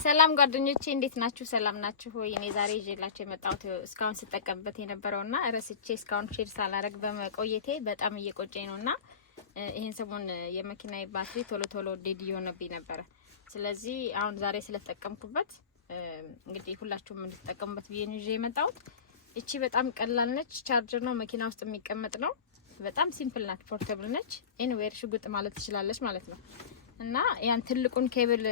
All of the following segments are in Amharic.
ሰላም ጓደኞቼ እንዴት ናችሁ? ሰላም ናችሁ ሆይ? እኔ ዛሬ ይዤላችሁ የመጣሁት እስካሁን ስጠቀምበት የነበረውና ረስቼ እስካሁን ሼር ሳላረግ በመቆየቴ በጣም እየቆጨኝ ነውና ይሄን ሰሞን የመኪናዬ ባትሪ ቶሎ ዴድ እየሆነብኝ ነበር። ስለዚህ አሁን ዛሬ ስለተጠቀምኩበት እንግዲህ ሁላችሁም እንድትጠቀሙበት ብዬ ነው ይዤ የመጣሁት። እቺ በጣም ቀላል ነች። ቻርጀር ነው፣ መኪና ውስጥ የሚቀመጥ ነው። በጣም ሲምፕል ናት፣ ፖርቴብል ነች። ኤኒዌር ሽጉጥ ማለት ትችላለች ማለት ነው። እና ያን ትልቁን ኬብል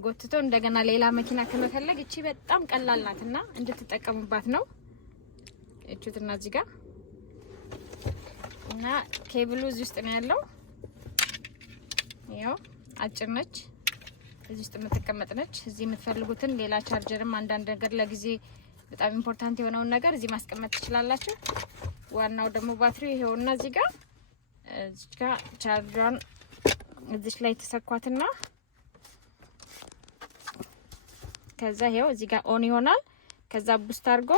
ጎትቶ እንደገና ሌላ መኪና ከመፈለግ እቺ በጣም ቀላል ናትና እንድትጠቀሙባት ነው። እቺትና እዚህ ጋር እና ኬብሉ እዚህ ውስጥ ነው ያለው። ያው አጭር ነች፣ እዚህ ውስጥ የምትቀመጥ ነች። እዚህ የምትፈልጉትን ሌላ ቻርጀርም አንዳንድ ነገር ለጊዜ በጣም ኢምፖርታንት የሆነውን ነገር እዚህ ማስቀመጥ ትችላላችሁ። ዋናው ደግሞ ባትሪው ይሄውና እዚህ ጋር ቻርጀሯን እዚህ ላይ ተሰኳትና ከዛ ይሄው እዚህ ጋር ኦን ይሆናል። ከዛ ቡስት አድርጎ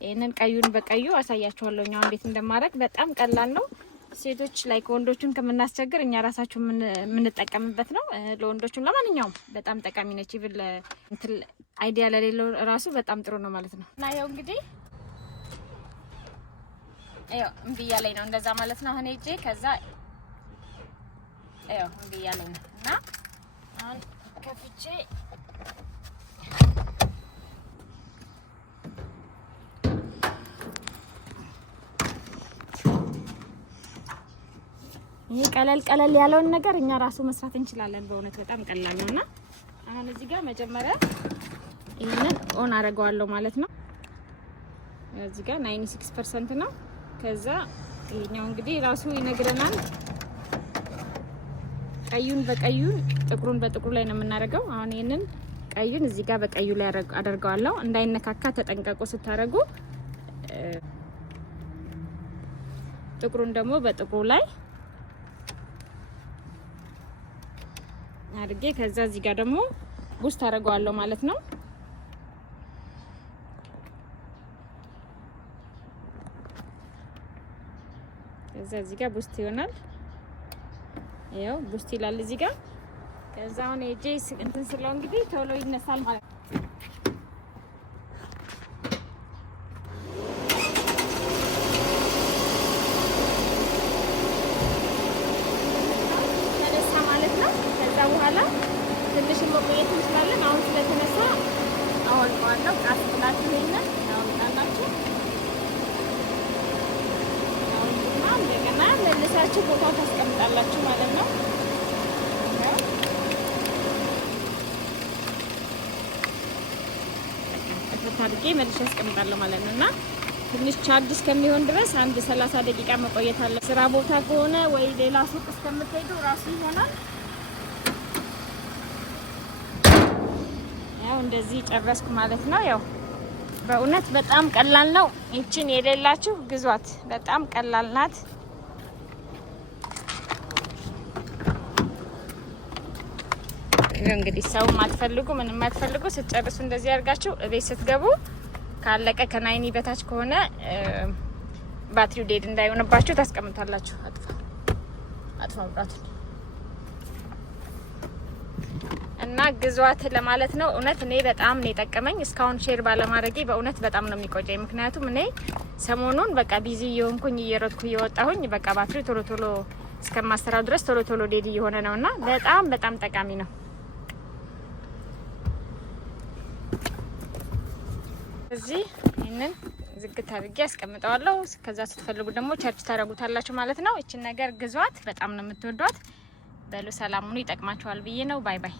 ይሄንን ቀዩን በቀዩ አሳያችኋለሁ እኛው እንዴት እንደማድረግ። በጣም ቀላል ነው። ሴቶች ላይ ወንዶቹን ከመናስቸግር እኛ ራሳችን የምንጠቀምበት ነው። ለወንዶቹም ለማንኛውም በጣም ጠቃሚ ነች። ይብል እንትን አይዲያ ለሌለው ራሱ በጣም ጥሩ ነው ማለት ነው። እና ይሄው እንግዲህ ይሄው እምቢ እያለኝ ነው እንደዛ ማለት ነው። አሁን እጄ ከዛ ይሄው እምቢ እያለኝ ነው እና አሁን ከፍቼ ይሄ ቀለል ያለውን ነገር እኛ ራሱ መስራት እንችላለን። በእውነት በጣም ቀላል ነውና አሁን እዚህ ጋር መጀመሪያ ይሄንን ኦን አደርገዋለሁ ማለት ነው። እዚህ ጋር 96% ነው። ከዛ ይሄኛው እንግዲህ ራሱ ይነግረናል። ቀዩን በቀዩ ጥቁሩን በጥቁሩ ላይ ነው የምናደርገው። አሁን ይሄንን ቀዩን እዚህ ጋር በቀዩ ላይ አደርገዋለሁ። እንዳይነካካ ተጠንቀቁ ስታረጉ። ጥቁሩን ደግሞ በጥቁሩ ላይ አድርጌ ከዛ እዚህ ጋር ደግሞ ቡስት አደርገዋለሁ ማለት ነው። ከዛ እዚህ ጋር ቡስት ይሆናል። ያው ቡስት ይላል እዚህ ጋር። ከዛ አሁን እጄ እንትን ስለው እንግዲህ ቶሎ ይነሳል ማለት ነው። በኋላ ትንሽ መቆየት እንችላለን። አሁን ስለተነሳ አወልቀዋለሁ። ቃስ ብላችሁ ይሄንን አወልቃላችሁ። አሁንማ እንደገና መልሳችሁ ቦታው ታስቀምጣላችሁ ማለት ነው። አድርጌ መልሼ አስቀምጣለሁ ማለት ነውና ትንሽ ቻርጅ እስከሚሆን ድረስ አንድ 30 ደቂቃ መቆየት አለ። ስራ ቦታ ከሆነ ወይ ሌላ ሱቅ እስከምትሄዱ ራሱ ይሆናል። እንደዚህ ጨረስኩ ማለት ነው። ያው በእውነት በጣም ቀላል ነው። እቺን የሌላችሁ ግዟት፣ በጣም ቀላል ናት። እንግዲህ ሰው ማትፈልጉ ምንም ማትፈልጉ ስትጨርሱ እንደዚህ አድርጋችሁ እቤት ስትገቡ ካለቀ ከናይኒ በታች ከሆነ ባትሪው ዴድ እንዳይሆንባችሁ ታስቀምጣላችሁ። አጥፋ መብራቱን እና ግዟት ለማለት ነው። እውነት እኔ በጣም ነው የጠቀመኝ። እስካሁን ሼር ባለማድረጌ በእውነት በጣም ነው የሚቆጨኝ። ምክንያቱም እኔ ሰሞኑን በቃ ቢዚ እየሆንኩኝ እየሮጥኩ እየወጣሁኝ በቃ ባትሪ ቶሎ እስከማሰራው ድረስ ቶሎ ዴድ እየሆነ ነውና በጣም ጠቃሚ ነው። እዚህ ይሄንን ዝግት አድርጌ አስቀምጠዋለሁ። ከዛ ስትፈልጉ ደግሞ ቻርጅ ታደርጉታላችሁ ማለት ነው። እቺን ነገር ግዟት፣ በጣም ነው የምትወዷት። በሉ ሰላም ሁኑ። ይጠቅማችኋል ብዬ ነው። ባይ ባይ።